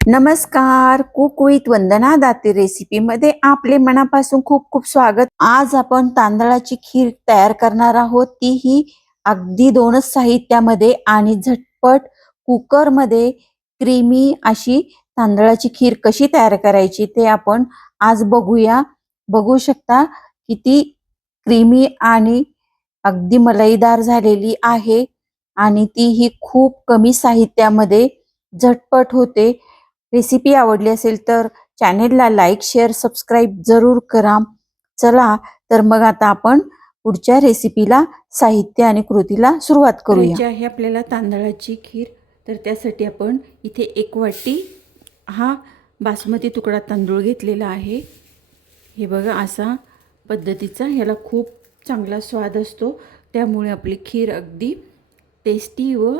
नमस्कार. Cook with Vandana Date रेसिपीमध्ये आपले मनापासून खूप खूप स्वागत. आज आपण तांदळाची खीर तयार करणार आहोत. ती ही अगदी दोनच साहित्यामध्ये आणि झटपट कुकरमध्ये क्रीमी अशी तांदळाची खीर कशी तयार करायची ते आपण आज बघूया. बघू शकता किती क्रीमी आणि अगदी मलईदार झालेली आहे आणि ती ही खूप कमी साहित्यामध्ये झटपट होते. रेसिपी आवडली असेल तर चॅनेलला लाईक शेअर सबस्क्राईब जरूर करा. चला तर मग आता आपण पुढच्या रेसिपीला साहित्य आणि कृतीला सुरुवात करूया. जी आहे आपल्याला तांदळाची खीर. तर त्यासाठी आपण इथे एक वाटी हा बासमती तुकडा तांदूळ घेतलेला आहे. हे बघा असा पद्धतीचा ह्याला खूप चांगला स्वाद असतो. त्यामुळे आपली खीर अगदी टेस्टी व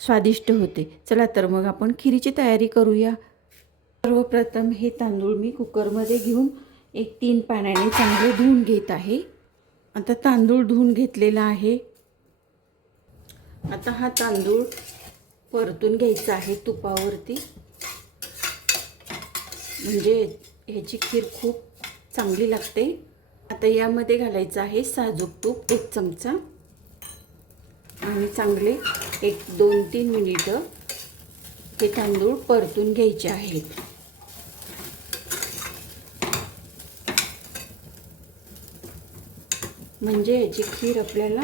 स्वादिष्ट होते. चला तर मग आपण खिरीची तयारी करूया. सर्वप्रथम हे तांदूळ मी कुकरमध्ये घेऊन एक तीन पाण्याने चांगले धुवून घेत आहे. आता तांदूळ धुवून घेतलेला आहे. आता हा तांदूळ परतून घ्यायचा आहे तुपावरती. म्हणजे ह्याची खीर खूप चांगली लागते. आता यामध्ये घालायचं आहे साजूक तूप एक चमचा. आणि चांगले एक दोन तीन मिनिटं हे तांदूळ परतून घ्यायचे आहेत. म्हणजे याची खीर आपल्याला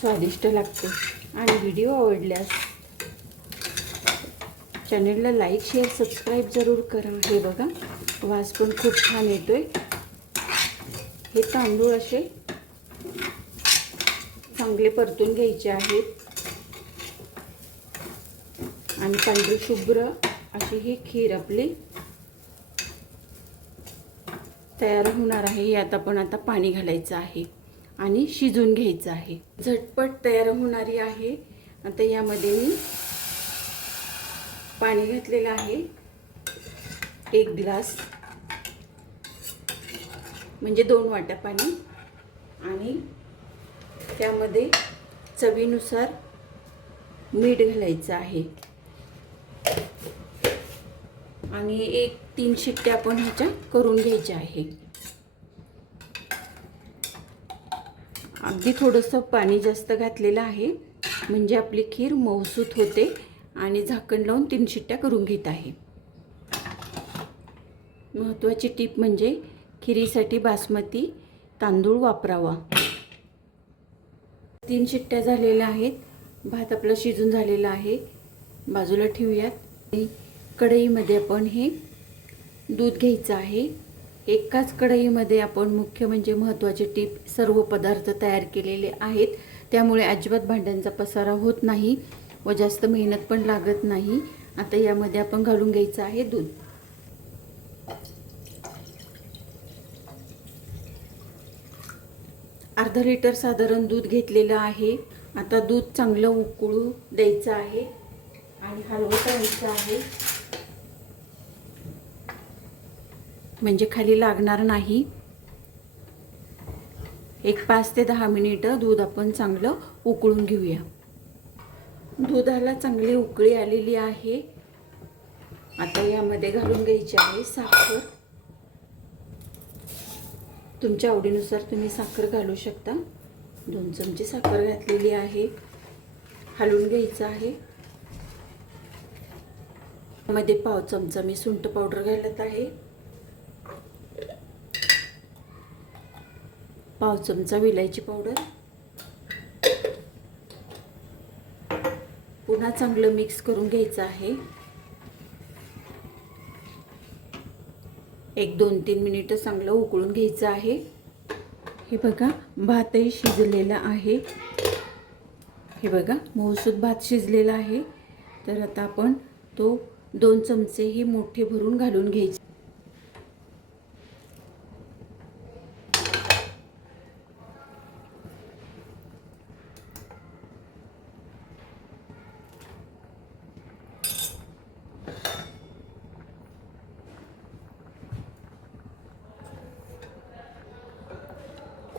स्वादिष्ट लागते. आणि व्हिडिओ आवडल्यास चॅनलला लाईक शेअर सबस्क्राईब जरूर करा. हे बघा वास पण खूप छान येतो आहे हे तांदूळ असे चांगले परतून घ्यायचे आहेत. आणि पांढरी शुभ्र अशी ही खीर आपली तयार होणार आहे यात आपण आता पाणी घालायचं आहे आणि शिजून घ्यायचं आहे. झटपट तयार होणारी आहे. आता यामध्ये मी पाणी घातलेलं आहे. एक ग्लास. म्हणजे दोन वाट्या पाणी. आणि त्यामध्ये चवीनुसार मीठ घालायचं आहे. आणि एक तीन शिट्ट्या आपण ह्याच्या करून घ्यायच्या आहे अगदी थोडंसं पाणी जास्त घातलेलं आहे. म्हणजे आपली खीर मऊसूत होते आणि झाकण लावून तीन शिट्ट्या करून घेत आहे. महत्त्वाची टीप म्हणजे खिरीसाठी बासमती तांदूळ वापरावा. तीन शिट्ट्या झालेल्या आहेत. भात आपला शिजून झालेला आहे. बाजूला ठेवूयात. कढईमध्ये आपण हे दूध घ्यायचं आहे. एकाच कढईमध्ये आपण मुख्य म्हणजे महत्त्वाचे टीप सर्व पदार्थ तयार केलेले आहेत. त्यामुळे अजिबात भांड्यांचा पसारा होत नाही व जास्त मेहनत पण लागत नाही. आता यामध्ये आपण घालून घ्यायचं आहे दूध. अर्धा लिटर साधारण दूध घेतलेलं आहे. आता दूध चांगलं उकळू द्यायचं आहे आणि हलवत राहायचं आहे. म्हणजे खाली लागणार नाही. एक पाच ते दहा मिनिटं दूध आपण चांगलं उकळून घेऊया. दुधाला चांगली उकळी आलेली आहे. आता यामध्ये घालून घ्यायची आहे साखर. तुमच्या आवडीनुसार तुम्ही साखर घालू शकता. दोन चमचे साखर घातलेली आहे. हलवून घ्यायचं आहे. मध्ये पाव चमचा मी सुंठ पावडर घालत आहे. पाव चमचा विलायची पावडर. पुन्हा चांगलं मिक्स करून घ्यायचं आहे. एक दोन तीन मिनिटं चांगलं उकळून घ्यायचं आहे. हे बघा भातही शिजलेला आहे. हे बघा मऊसूद भात शिजलेला आहे. तर आता आपण तो दोन चमचे हे मोठे भरून घालून घ्यायचे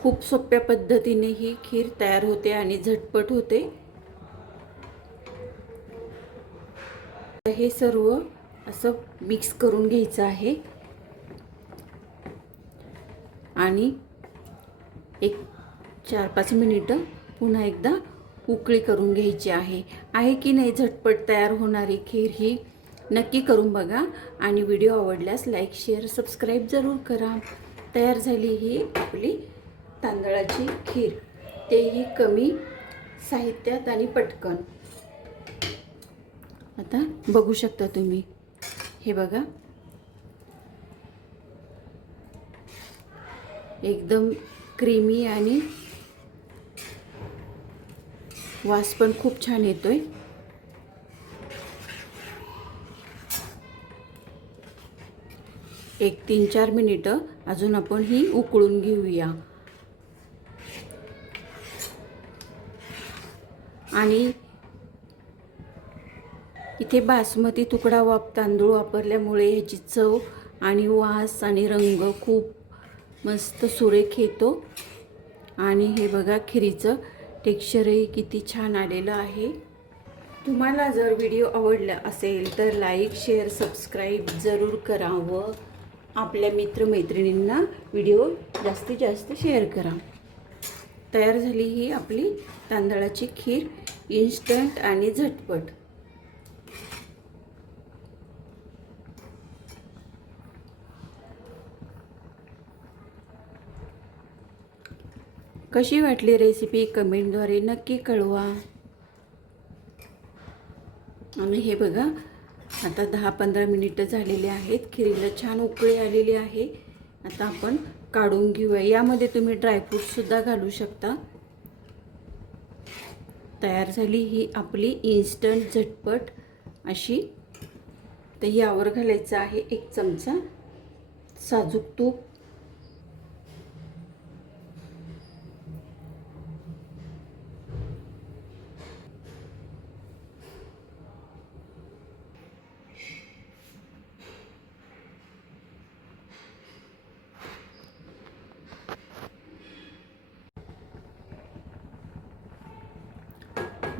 खूप सोप्या पद्धतीने ही खीर तयार होते आणि झटपट होते. हे सर्व असं मिक्स करून घ्यायचं आहे. आणि एक चार पाच मिनिटं पुन्हा एकदा उकळी करून घ्यायची आहे. आहे की नाही झटपट तयार होणारी खीर ही नक्की करून बघा आणि व्हिडिओ आवडल्यास लाईक शेअर सबस्क्राईब जरूर करा. तयार झाली ही आपली तांदळाची खीर. तेही कमी साहित्यात आणि पटकन. आता बघू शकता तुम्ही. हे बघा. एकदम क्रीमी आणि वास पण खूप छान येतोय. एक तीन चार मिनिटं अजून आपण ही उकळून घेऊया. आणि इथे बासमती तुकडा वाप तांदूळ वापरल्यामुळे ह्याची चव आणि वास आणि रंग खूप मस्त सुरेख येतो. आणि हे बघा खिरीचं टेक्स्चरही किती छान आलेलं आहे. तुम्हाला जर व्हिडिओ आवडला असेल तर लाईक शेअर सबस्क्राईब जरूर करा व आपल्या मित्रमैत्रिणींना व्हिडिओ जास्तीत जास्त शेअर करा. तयार झाली ही आपली तांदळाची खीर इन्स्टंट आणि झटपट. कशी वाटली रेसिपी कमेंटद्वारे नक्की कळवा. आणि हे बघा आता दहा पंधरा मिनिटं झालेले आहेत. खिरीला छान उकळी आलेली आहे. आता आपण काढून घेऊया. यामध्ये तुम्ही ड्रायफ्रूटसुद्धा घालू शकता. तयार झाली ही आपली इन्स्टंट झटपट अशी. तर यावर घालायचं आहे एक चमचा साजूक तूप.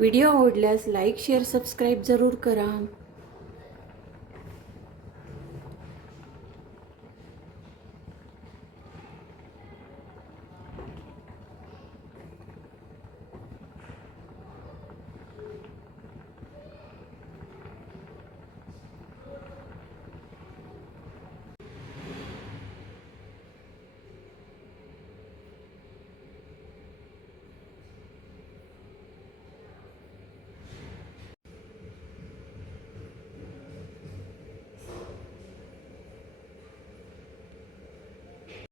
व्हिडिओ आवडल्यास लाईक शेअर सबस्क्राईब जरूर करा.